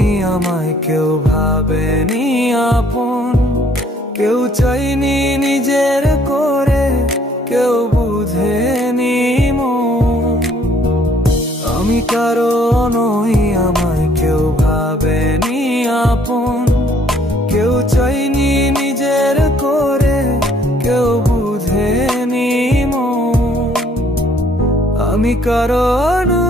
নই, আমায় কেউ ভাবেনি আপন, কেউ চাইনি নিজের করে, কেউ বুঝেনি মন। আমি কারো নই, আমায় কেউ ভাবেনি আপন, কেউ চাইনি নিজের করে, কেউ বুঝেনি মন। আমি কারো নই।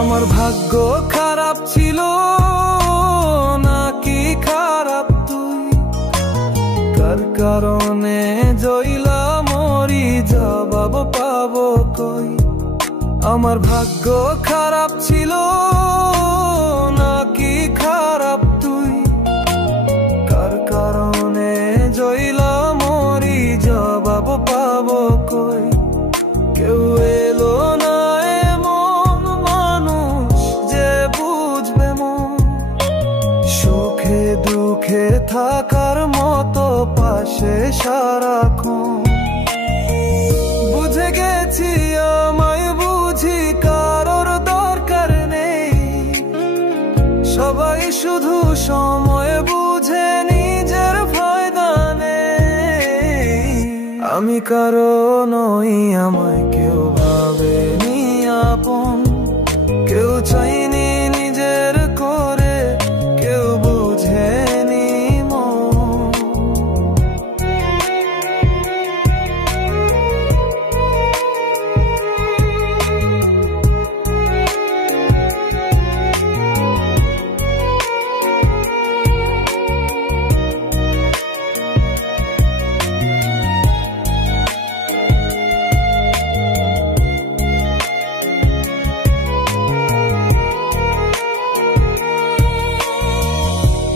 আমার ভাগ্য খারাপ ছিল নাকি খারাপ তুই, কার কারণে জইলা মরি, জবাব পাবো কই। আমার ভাগ্য খারাপ ছিল নাকি খারাপ তুই, কার কারণে জইলা মরি, জবাব পাবো কই। কেউ এলো না এমন মানুষ যে বুঝবে মন, সুখে দুঃখে থাকার মতো পাশে সারাক্ষণ। বুঝে গেছি আমায় বুঝি কারোর দরকার নেই, সবাই শুধু সময় বুঝে নিজের ফায়দা নেই। আমি কারো নই, আমায় কেউ ভাবেনি আপন, কেউ চাইনি নিজের করে, কেউ বুঝেনি মন।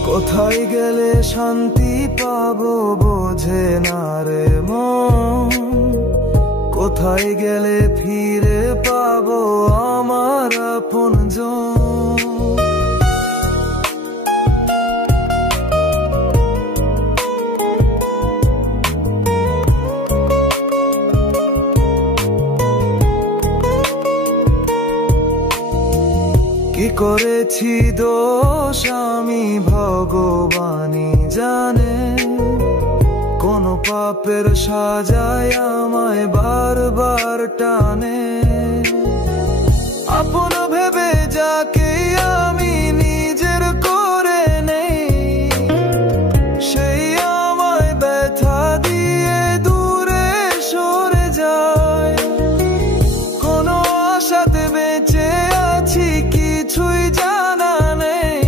কোথায় গেলে শান্তি পাবো বোঝে না রে মন, কোথায় গেলে ফিরে পাবো আমার আপনজন। কি করেছি দোষ আমি ভগবানই জানে, কোন পাপের সাজায় আমায় বারবার টানে। আপন ভেবে যাকে আমি নিজের করে নেই, সেই আমায় ব্যথা দিয়ে দূরে সরে যায়। কোন আশাতে বেঁচে আছি কিছুই জানা নেই,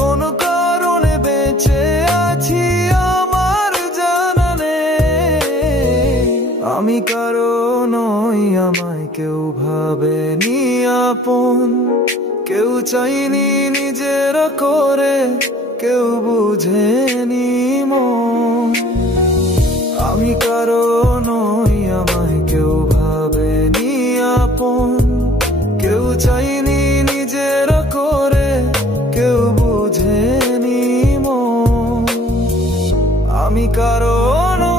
কোন কারণে বেঁচে আছি আমার জানা নেই। আমি কারো নই, আমায় কেউ ভাবেনি আপন, কেউ চাইনি নিজের করে, কেউ বুঝেনি মন। আমি কারো নই, আমায় কেউ ভাবেনি আপন, কেউ চাইনি নিজের করে, কেউ বুঝেনি মন। আমি কারো নই।